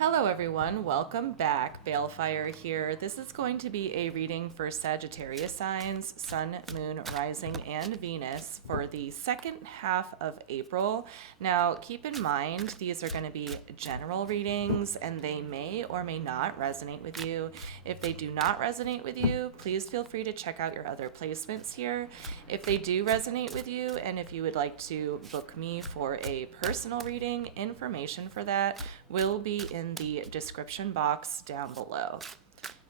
Hello everyone, welcome back. Balefire here. This is going to be a reading for Sagittarius signs, Sun, Moon, Rising, and Venus for the second half of April. Now keep in mind these are going to be general readings and they may or may not resonate with you. If they do not resonate with you, please feel free to check out your other placements here. If they do resonate with you and if you would like to book me for a personal reading, information for that will be in the description box down below.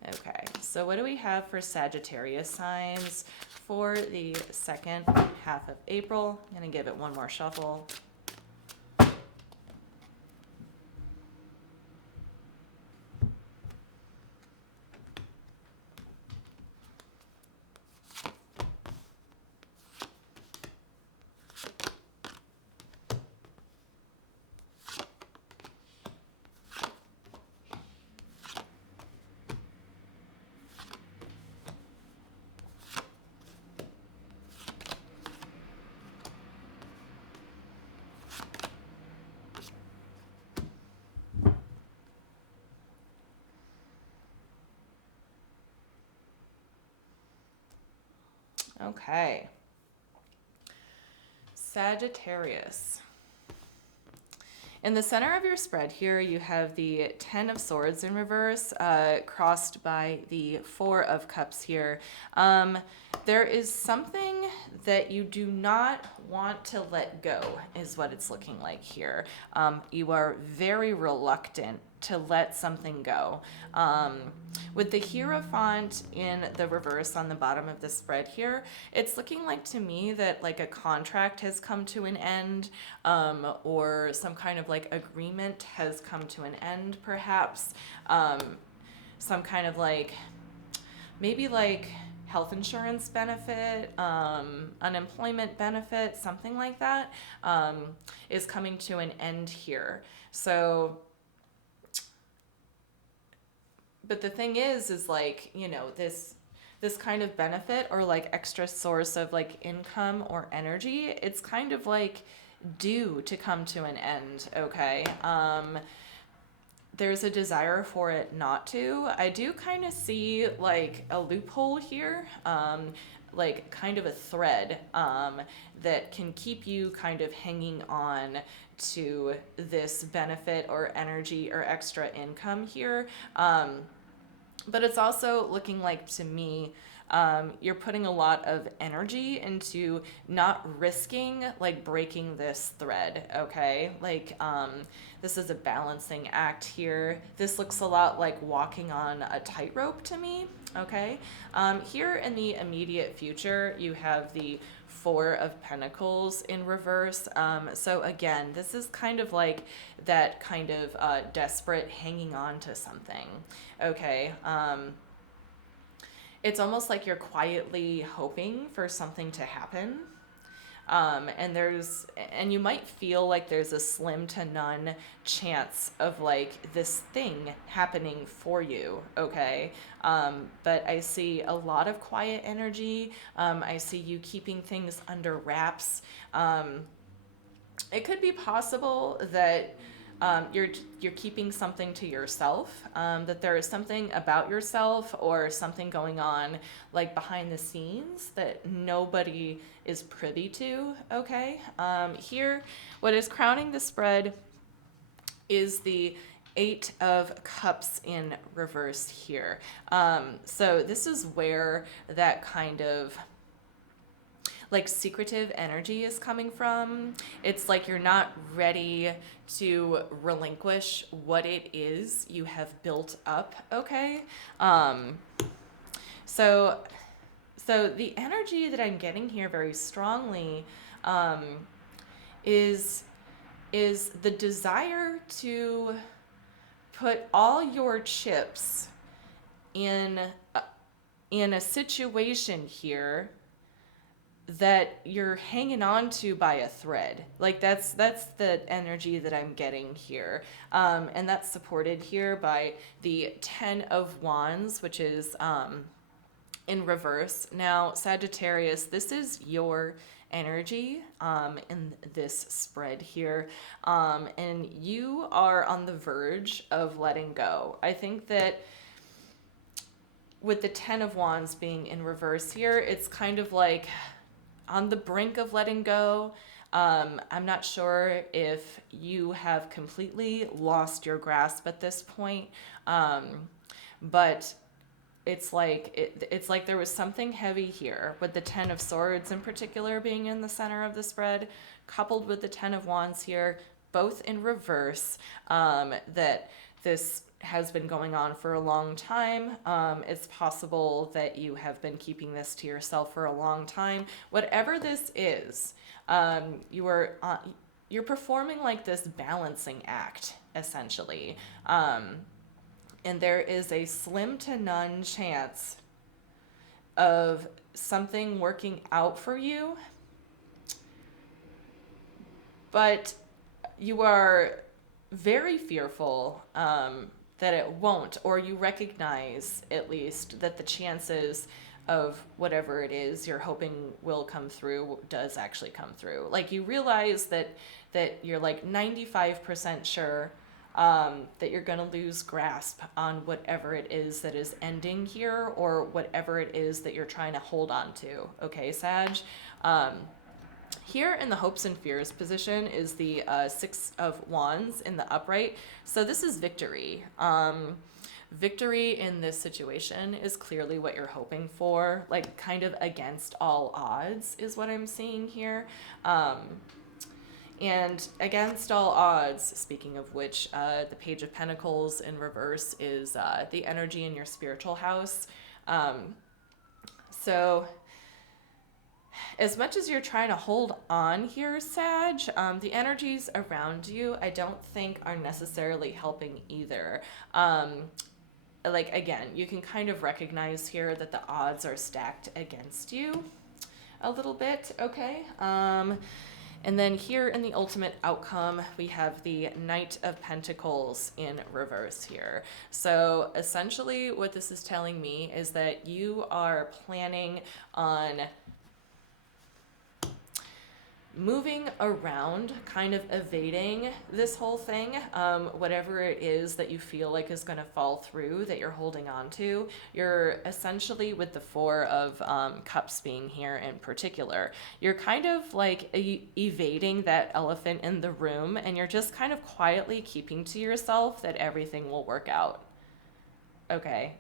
Okay, so what do we have for Sagittarius signs for the second half of April? I'm going to give it one more shuffle. Okay. Sagittarius. In the center of your spread here, you have the Ten of Swords in reverse, crossed by the Four of Cups here. There is something that you do not want to let go, is what it's looking like here. You are very reluctant to let something go. With the Hierophant in the reverse on the bottom of the spread here, it's looking like to me that like a contract has come to an end, or some kind of like agreement has come to an end, perhaps. Some kind of like, maybe like health insurance benefit, unemployment benefit, something like that, is coming to an end here. So, but the thing is like, you know, this kind of benefit or like extra source of like income or energy, it's kind of like due to come to an end, okay? There's a desire for it not to. I do kind of see like a loophole here, like kind of a thread that can keep you kind of hanging on to this benefit or energy or extra income here. But it's also looking like to me, you're putting a lot of energy into not risking like breaking this thread, okay? Like, this is a balancing act here. This looks a lot like walking on a tightrope to me, okay? Here in the immediate future, you have the Four of Pentacles in reverse. So again, this is kind of like that kind of desperate hanging on to something, okay? It's almost like you're quietly hoping for something to happen. And you might feel like there's a slim to none chance of like this thing happening for you, okay? But I see a lot of quiet energy. I see you keeping things under wraps. It could be possible that you're keeping something to yourself, that there is something about yourself or something going on like behind the scenes that nobody is privy to, okay? Here, what is crowning the spread is the Eight of Cups in reverse here. So this is where that kind of like secretive energy is coming from. It's like you're not ready to relinquish what it is you have built up, okay? So the energy that I'm getting here very strongly is the desire to put all your chips in a situation here that you're hanging on to by a thread. Like that's the energy that I'm getting here. And that's supported here by the Ten of Wands, which is in reverse. Now, Sagittarius, this is your energy in this spread here. And you are on the verge of letting go. I think that with the Ten of Wands being in reverse here, it's kind of like on the brink of letting go. I'm not sure if you have completely lost your grasp at this point, but it's like there was something heavy here with the Ten of Swords in particular being in the center of the spread, coupled with the Ten of Wands here, both in reverse, that this has been going on for a long time. It's possible that you have been keeping this to yourself for a long time. Whatever this is, you're performing like this balancing act, essentially. And there is a slim to none chance of something working out for you, but you are very fearful that it won't, or you recognize at least that the chances of whatever it is you're hoping will come through does actually come through. Like you realize that you're like 95% sure that you're going to lose grasp on whatever it is that is ending here, or whatever it is that you're trying to hold on to. Okay, Sag? Here in the hopes and fears position is the Six of Wands in the upright. So this is victory. Victory in this situation is clearly what you're hoping for, like kind of against all odds is what I'm seeing here. And against all odds, speaking of which, the Page of Pentacles in reverse is the energy in your spiritual house. So as much as you're trying to hold on here, Sag, the energies around you, I don't think are necessarily helping either. Like, again, you can kind of recognize here that the odds are stacked against you a little bit, okay? And then here in the ultimate outcome, we have the Knight of Pentacles in reverse here. So essentially what this is telling me is that you are planning on moving around, kind of evading this whole thing, whatever it is that you feel like is going to fall through that you're holding on to. You're essentially, with the Four of Cups being here in particular, you're kind of like evading that elephant in the room, and you're just kind of quietly keeping to yourself that everything will work out. Okay.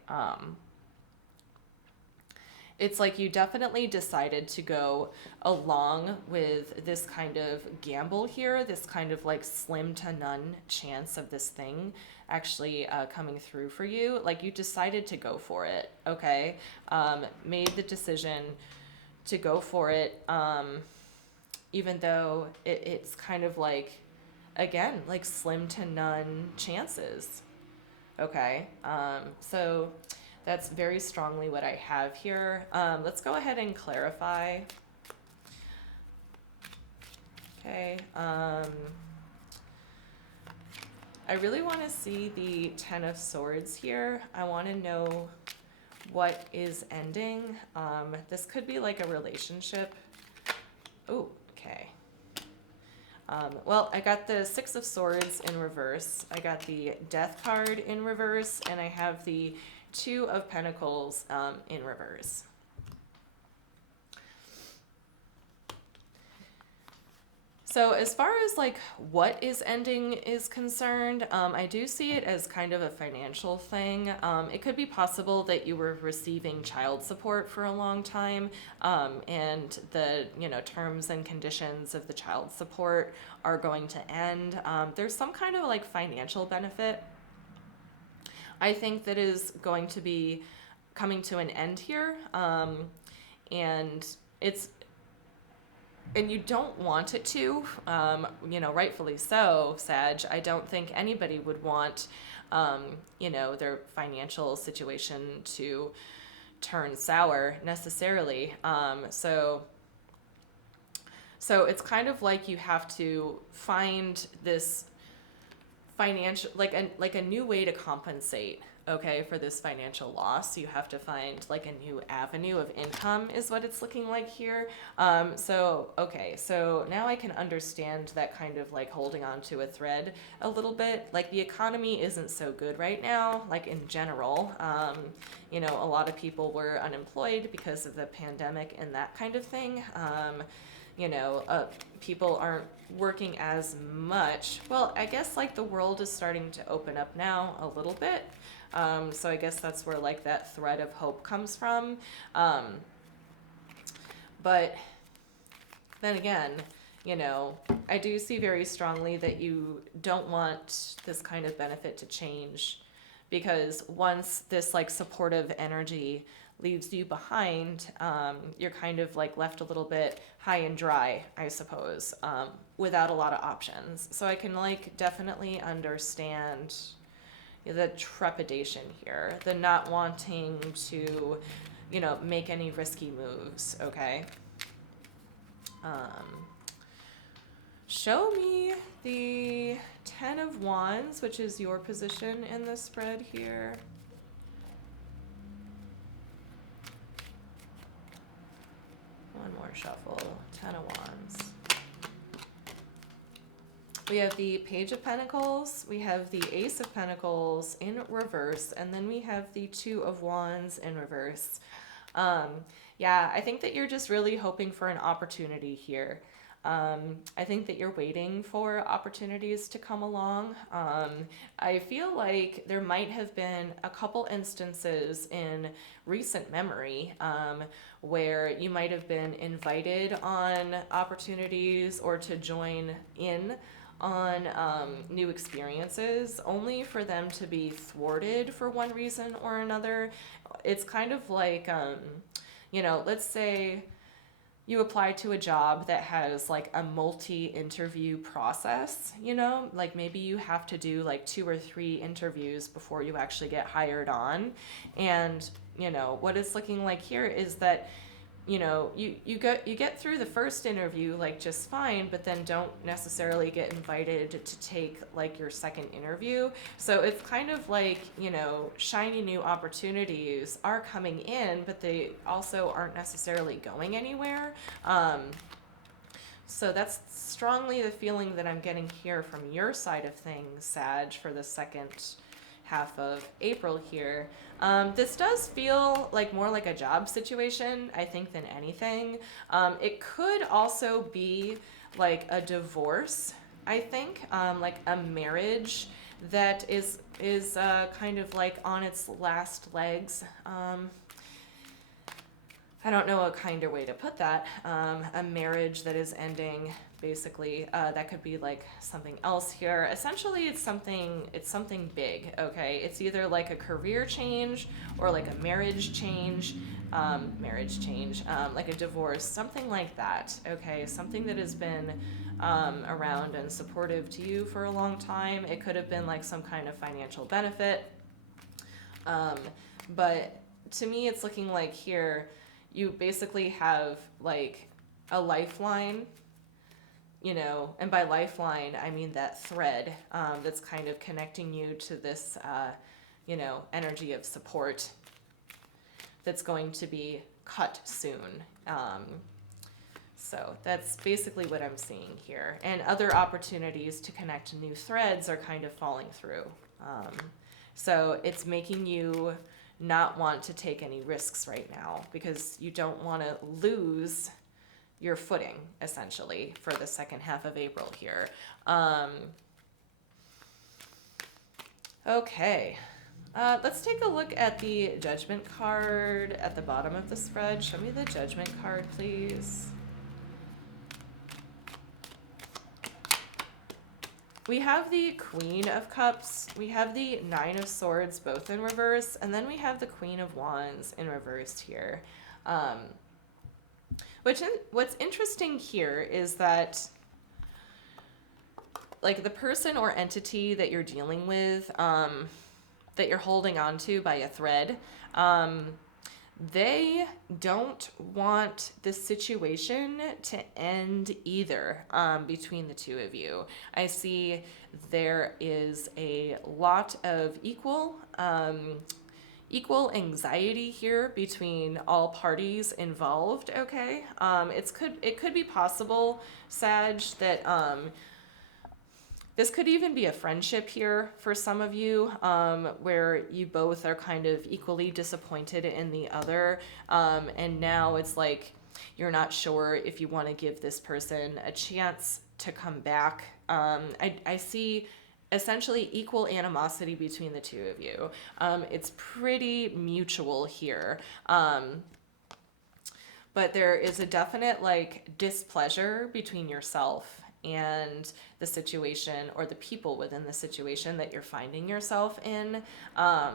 It's like you definitely decided to go along with this kind of gamble here, this kind of like slim to none chance of this thing actually coming through for you. Like you decided to go for it, okay? Made the decision to go for it, even though it's kind of like, again, like slim to none chances, okay? So that's very strongly what I have here. Let's go ahead and clarify. Okay. I really want to see the Ten of Swords here. I want to know what is ending. This could be like a relationship. Oh, okay. Well, I got the Six of Swords in reverse. I got the Death card in reverse, and I have the Two of Pentacles in reverse. So as far as like what is ending is concerned, I do see it as kind of a financial thing. It could be possible that you were receiving child support for a long time, and the terms and conditions of the child support are going to end. There's some kind of like financial benefit, I think, that is going to be coming to an end here, and you don't want it to, rightfully so, Sag. I don't think anybody would want, their financial situation to turn sour necessarily. So it's kind of like you have to find financial, like a new way to compensate, okay, for this financial loss. You have to find like a new avenue of income is what it's looking like here. So now I can understand that kind of like holding on to a thread a little bit. Like the economy isn't so good right now, like in general. A lot of people were unemployed because of the pandemic and that kind of thing. you know, uh, People aren't working as much. Well, I guess like the world is starting to open up now a little bit. So I guess that's where like that thread of hope comes from. Um, but then again, I do see very strongly that you don't want this kind of benefit to change, because once this like supportive energy leaves you behind, you're kind of like left a little bit high and dry, I suppose, without a lot of options. So I can like definitely understand the trepidation here, the not wanting to, make any risky moves, okay? Um, Show me the Ten of Wands, which is your position in the spread here. One more shuffle. Ten of Wands. We have the Page of Pentacles, we have the Ace of Pentacles in reverse, and then we have the Two of Wands in reverse. Yeah, I think that you're just really hoping for an opportunity here. I think that you're waiting for opportunities to come along. I feel like there might have been a couple instances in recent memory where you might have been invited on opportunities or to join in on new experiences, only for them to be thwarted for one reason or another. It's kind of like, let's say you apply to a job that has like a multi-interview process, like maybe you have to do like 2 or 3 interviews before you actually get hired on. And, what it's looking like here is that, you get through the first interview like just fine, but then don't necessarily get invited to take like your second interview. So it's kind of like, shiny new opportunities are coming in, but they also aren't necessarily going anywhere. So that's strongly the feeling that I'm getting here from your side of things, Sag, for the second half of April here. This does feel like more like a job situation, I think, than anything. It could also be like a divorce, I think, like a marriage that is kind of like on its last legs. I don't know a kinder way to put that. A marriage that is ending, basically. That could be like something else here. Essentially, it's something big. Okay, it's either like a career change or like a marriage change, like a divorce, something like that. Okay, something that has been around and supportive to you for a long time. It could have been like some kind of financial benefit, but to me, it's looking like here you basically have like a lifeline, and by lifeline, I mean that thread that's kind of connecting you to this, energy of support that's going to be cut soon. So that's basically what I'm seeing here. And other opportunities to connect new threads are kind of falling through. So it's making you not want to take any risks right now because you don't want to lose your footing, essentially, for the second half of April here. Okay. Let's take a look at the Judgment card at the bottom of the spread. Show me the Judgment card, please. We have the Queen of Cups, we have the Nine of Swords, both in reverse, and then we have the Queen of Wands in reverse here. What's interesting here is that, like, the person or entity that you're dealing with, that you're holding on to by a thread, they don't want the situation to end either, between the two of you. I see there is a lot of equal anxiety here between all parties involved. Okay, it could be possible, Sag, that this could even be a friendship here for some of you, where you both are kind of equally disappointed in the other. And now it's like you're not sure if you want to give this person a chance to come back. I see essentially equal animosity between the two of you. It's pretty mutual here. But there is a definite like displeasure between yourself and the situation, or the people within the situation that you're finding yourself in. I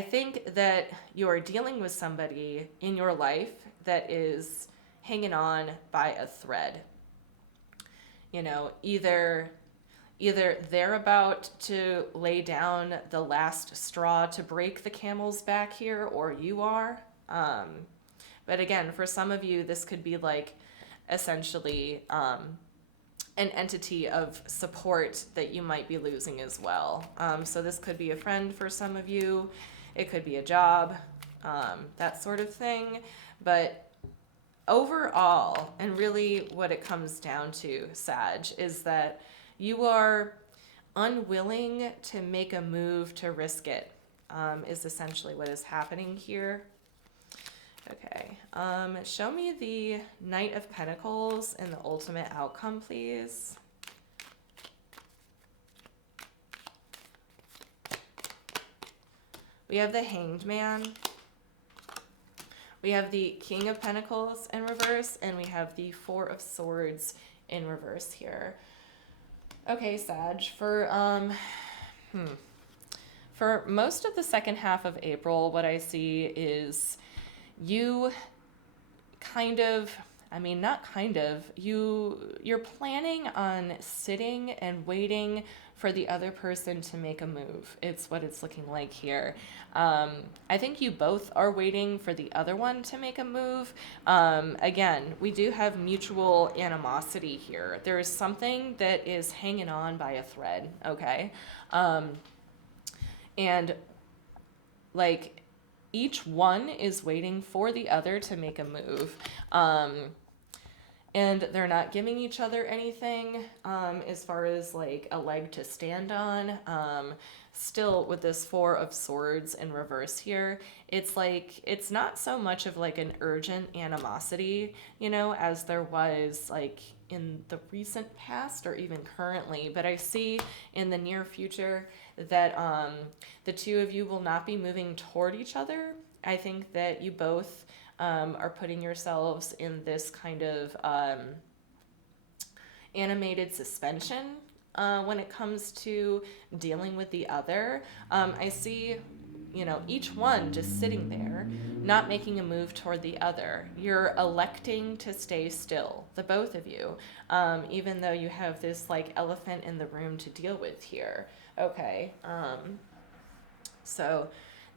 think that you're dealing with somebody in your life that is hanging on by a thread. You know, either they're about to lay down the last straw to break the camel's back here, or you are. But again, for some of you, this could be like essentially an entity of support that you might be losing as well. So this could be a friend for some of you. It could be a job, that sort of thing. But overall, and really what it comes down to, Sag, is that you are unwilling to make a move to risk it, is essentially what is happening here. Okay, show me the Knight of Pentacles and the ultimate outcome, please. We have the Hanged Man. We have the King of Pentacles in reverse, and we have the Four of Swords in reverse here. Okay, Sag, for most of the second half of April, what I see is you you're planning on sitting and waiting for the other person to make a move. It's what it's looking like here. I think you both are waiting for the other one to make a move. Again, we do have mutual animosity here. There is something that is hanging on by a thread, okay? And like, each one is waiting for the other to make a move. And they're not giving each other anything, as far as like a leg to stand on. Still with this Four of Swords in reverse here, it's like, it's not so much of like an urgent animosity, you know, as there was like in the recent past or even currently. But I see in the near future that the two of you will not be moving toward each other. I think that you both are putting yourselves in this kind of animated suspension when it comes to dealing with the other. I see, you know, each one just sitting there, not making a move toward the other. You're electing to stay still, the both of you, even though you have this like elephant in the room to deal with here. Okay, so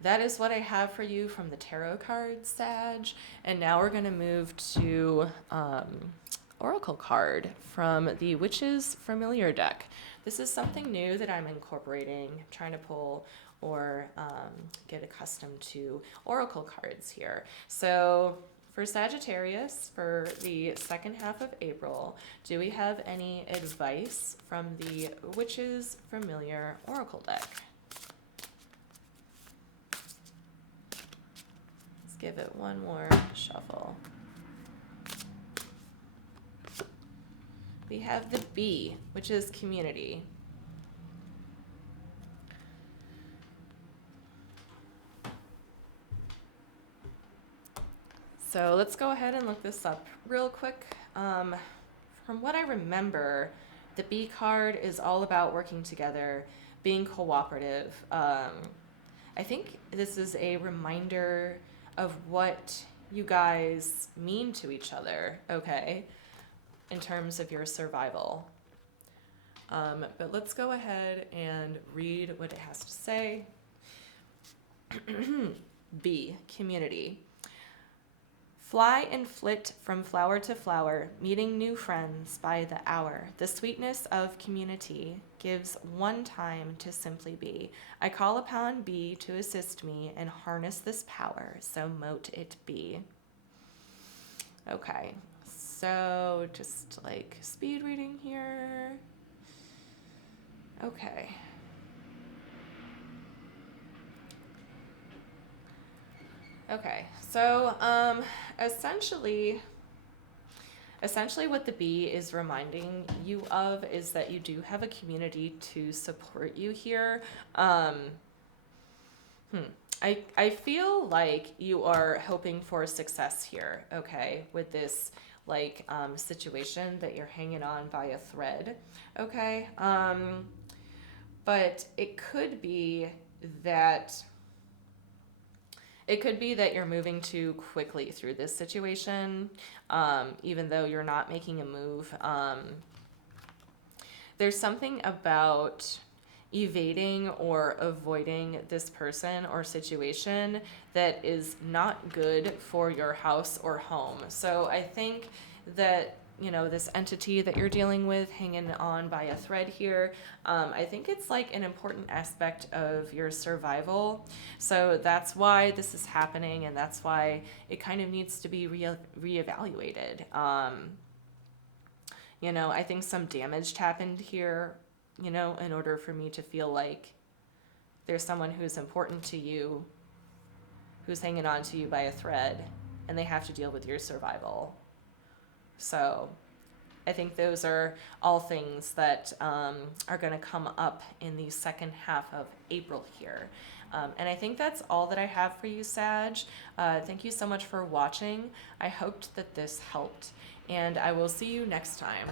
that is what I have for you from the tarot cards, Sag. And now we're going to move to Oracle card from the Witch's Familiar deck. This is something new that I'm incorporating, trying to pull or get accustomed to Oracle cards here. So for Sagittarius, for the second half of April, do we have any advice from the Witch's Familiar Oracle deck? Let's give it one more shuffle. We have the B, which is community. So let's go ahead and look this up real quick. From what I remember, the B card is all about working together, being cooperative. I think this is a reminder of what you guys mean to each other, okay, in terms of your survival. But let's go ahead and read what it has to say. B, community. Fly and flit from flower to flower, meeting new friends by the hour. The sweetness of community gives one time to simply be. I call upon B to assist me and harness this power, so mote it be. Okay, so just like speed reading here. Okay. Okay, so essentially what the bee is reminding you of is that you do have a community to support you here. Um, I feel like you are hoping for success here, okay, with this like situation that you're hanging on by a thread, okay? But that it could be that you're moving too quickly through this situation, even though you're not making a move. There's something about evading or avoiding this person or situation that is not good for your house or home. So I think that, you know, this entity that you're dealing with hanging on by a thread here, I think it's like an important aspect of your survival. So that's why this is happening, and that's why it kind of needs to be reevaluated. You know, I think some damage happened here, you know, in order for me to feel like there's someone who's important to you, who's hanging on to you by a thread, and they have to deal with your survival. So I think those are all things that are going to come up in the second half of April here. And I think that's all that I have for you, Sag. Thank you so much for watching. I hoped that this helped, and I will see you next time.